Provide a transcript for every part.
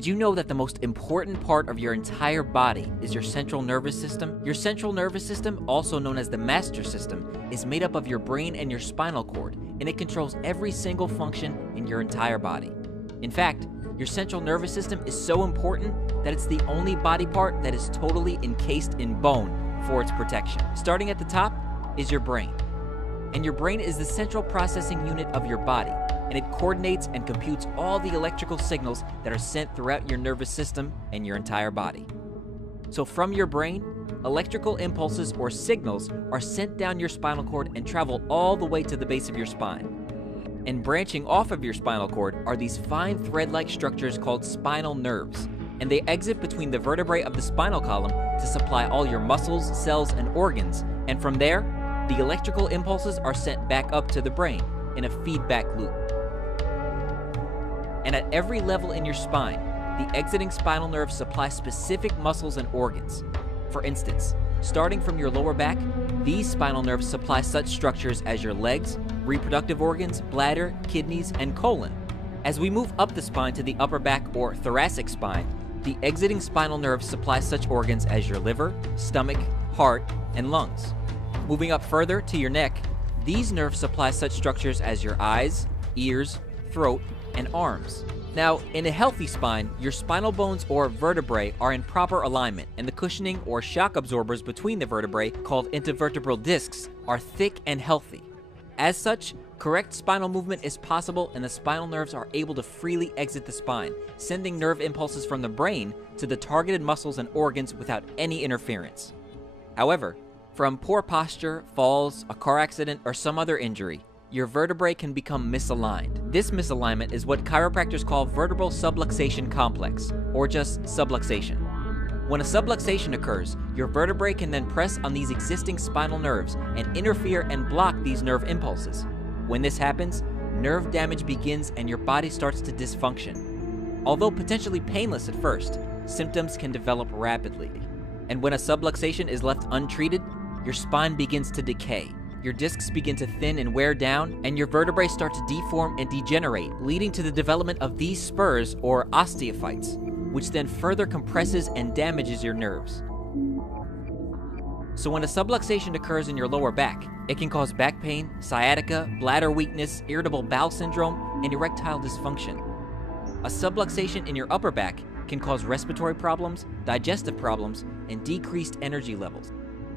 Did you know that the most important part of your entire body is your central nervous system? Your central nervous system, also known as the master system, is made up of your brain and your spinal cord, and it controls every single function in your entire body. In fact, your central nervous system is so important that it's the only body part that is totally encased in bone for its protection. Starting at the top is your brain. And your brain is the central processing unit of your body, and it coordinates and computes all the electrical signals that are sent throughout your nervous system and your entire body. So from your brain, electrical impulses or signals are sent down your spinal cord and travel all the way to the base of your spine. And branching off of your spinal cord are these fine thread-like structures called spinal nerves, and they exit between the vertebrae of the spinal column to supply all your muscles, cells, and organs, and from there, the electrical impulses are sent back up to the brain in a feedback loop. And at every level in your spine, the exiting spinal nerves supply specific muscles and organs. For instance, starting from your lower back, these spinal nerves supply such structures as your legs, reproductive organs, bladder, kidneys, and colon. As we move up the spine to the upper back or thoracic spine, the exiting spinal nerves supply such organs as your liver, stomach, heart, and lungs. Moving up further to your neck, these nerves supply such structures as your eyes, ears, throat, and arms. Now, in a healthy spine, your spinal bones or vertebrae are in proper alignment, and the cushioning or shock absorbers between the vertebrae, called intervertebral discs, are thick and healthy. As such, correct spinal movement is possible and the spinal nerves are able to freely exit the spine, sending nerve impulses from the brain to the targeted muscles and organs without any interference. However, from poor posture, falls, a car accident, or some other injury, your vertebrae can become misaligned. This misalignment is what chiropractors call vertebral subluxation complex, or just subluxation. When a subluxation occurs, your vertebrae can then press on these existing spinal nerves and interfere and block these nerve impulses. When this happens, nerve damage begins and your body starts to dysfunction. Although potentially painless at first, symptoms can develop rapidly. And when a subluxation is left untreated, your spine begins to decay. Your discs begin to thin and wear down, and your vertebrae start to deform and degenerate, leading to the development of these spurs or osteophytes, which then further compresses and damages your nerves. So when a subluxation occurs in your lower back, it can cause back pain, sciatica, bladder weakness, irritable bowel syndrome, and erectile dysfunction. A subluxation in your upper back can cause respiratory problems, digestive problems, and decreased energy levels.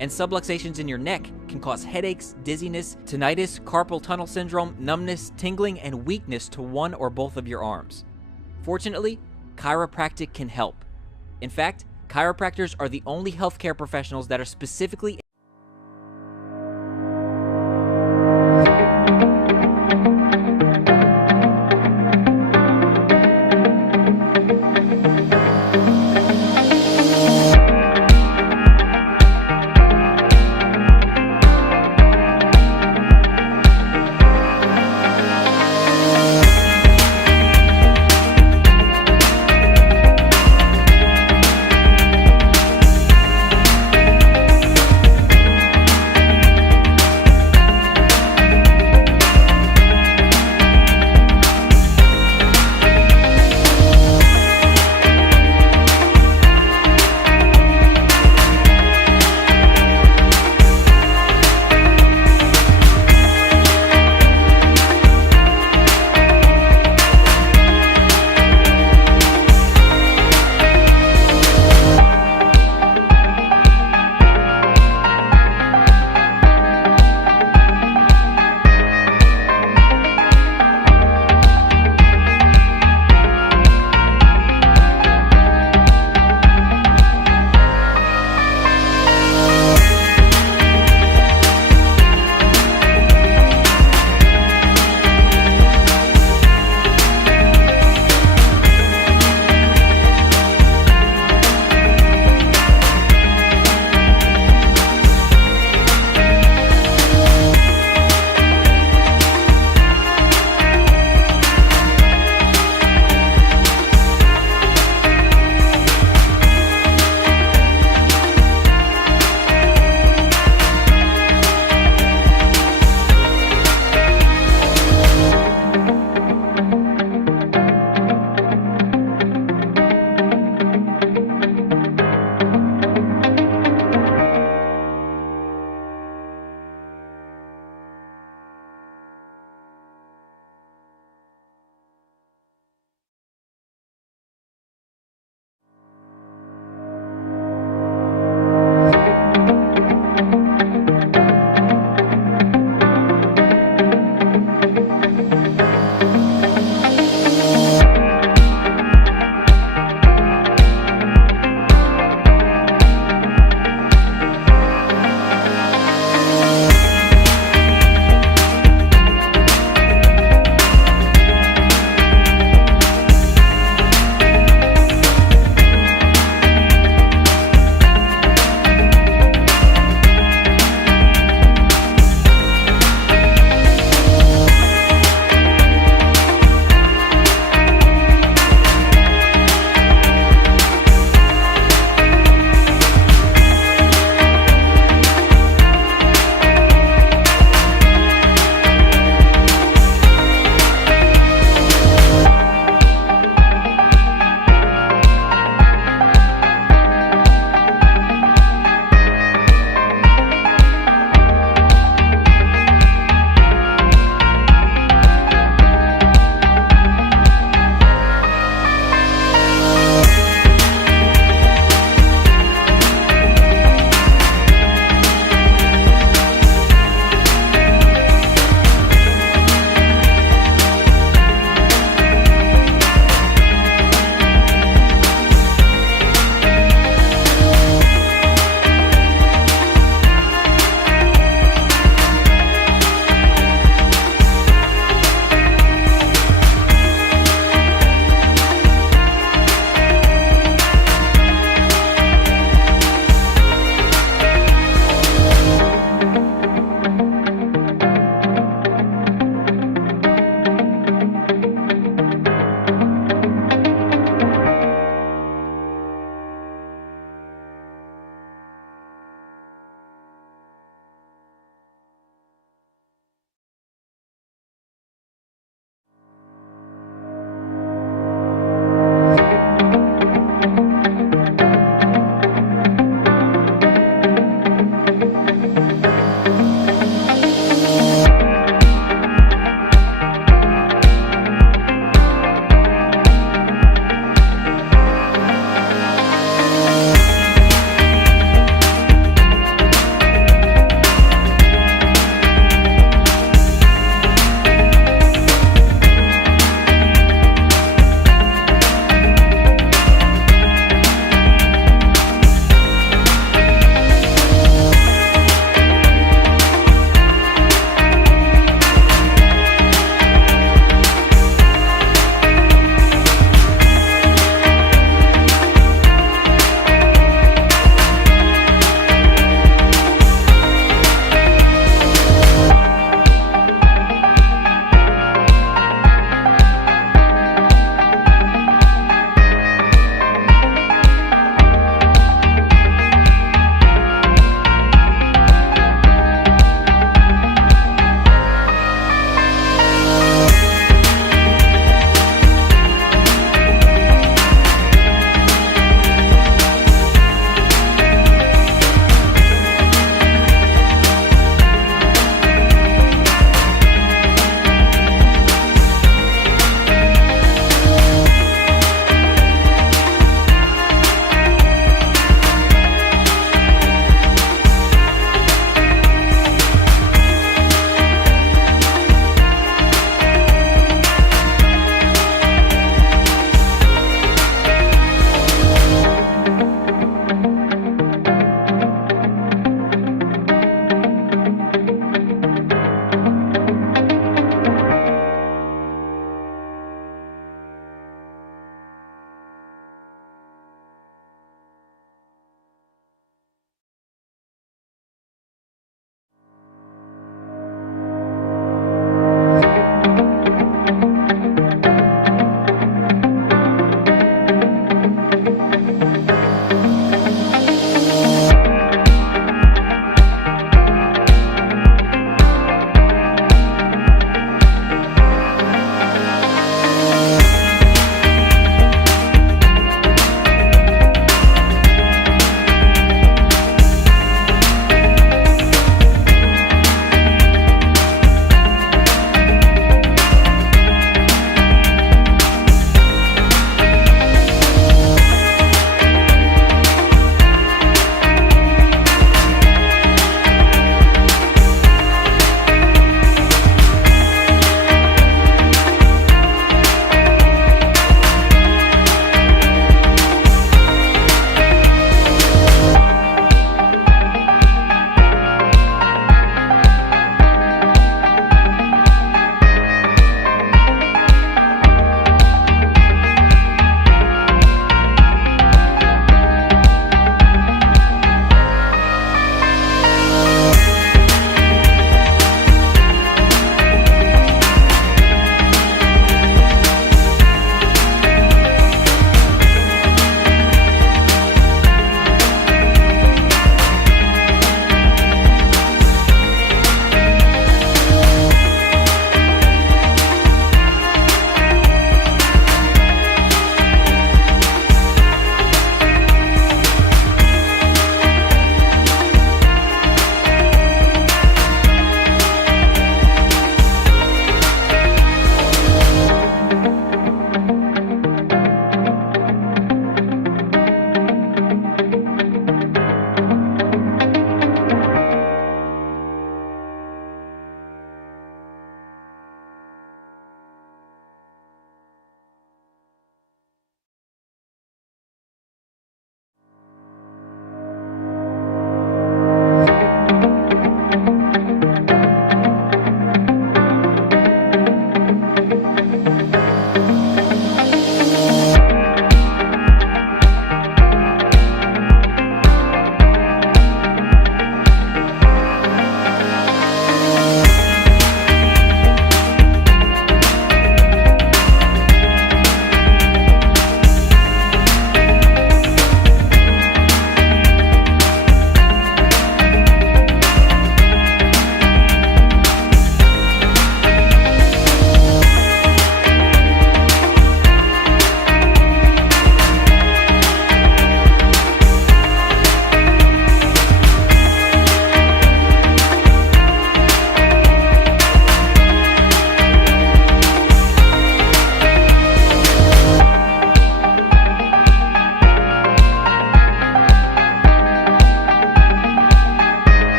And subluxations in your neck can cause headaches, dizziness, tinnitus, carpal tunnel syndrome, numbness, tingling, and weakness to one or both of your arms. Fortunately, chiropractic can help. In fact, chiropractors are the only healthcare professionals that are specifically